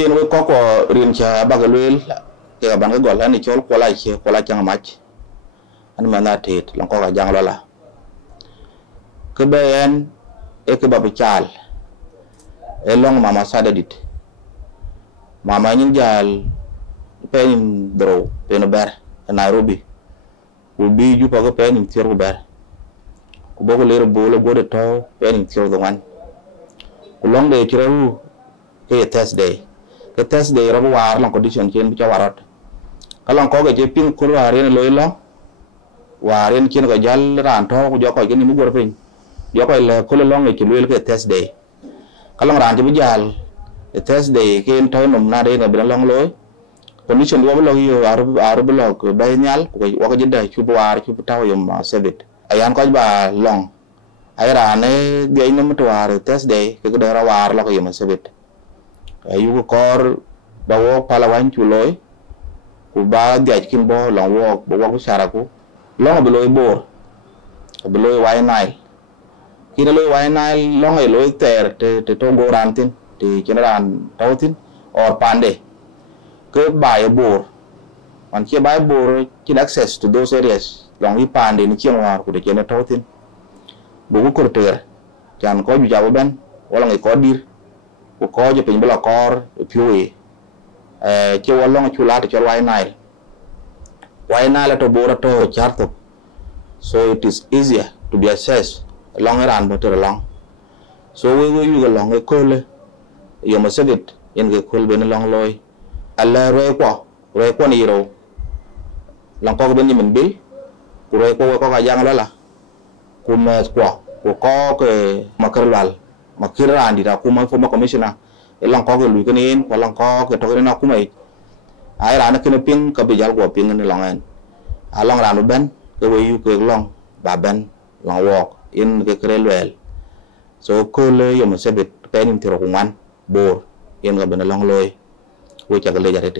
yen we ko rin cha bagalwel ke ban ga gol ani chol ko la chang mach an mana tet long ko ga jang lola ke ben e ke babu chal e long mama sadadit mama nyin jal pen dro pen ber Nairobi ubi ju ko pen tier ko ber ko bogo lero bolo gode to pen tier do wan ko long de kiru ke Thursday ro war long condition chen bi warot kalong ko ge ping ko waren loy lo waren chen ko jal ran to ko jo ko ni mu gor pin jo ko le ko long ke lwel ke Thursday kalong ran ti bi jal Thursday ke to nom na de bi long loy condition wo lo yo aru lo ko bay nyal ko ko jida chu war chu taw yum sebit ayan ko ba long ay rane de no mu war Thursday ke de ra war lo ko yum sebit ayu kor dawo palawan chuloy ku ba diaj kin bo long wo bo ko saraku long bi loy bor bi loy way nai kina loy way nai long ay loy ter te to go rantin te generan tawtin or pande ke bay bor man ke bay bor kin access to those areas long yi pande ni chen war ku de chen tawtin bo ko ter jan ko ju jawo ben wala ngi ko dir ko je pin bla kor piwe ke walong chula to way nile to bora to charto so it is easier to be assessed long ran motor long so we you long ko le yo masabit en ge kol ben long loy alla re ko ni ro long ko ben ni men bil ku re ko ga jang la ku ma ko ke makarwal makiran di da kuma former commissioner elang ko lu ke nin ko lang ko ke to na kuma ai ran ke ping ka bi jal go ping ni long en along ran ben ke we yu ke long ba ben long walk in ke krelwel so ko le yo mo sebit penin tiro kuman bor yen ga ben long loy we cha ga le jare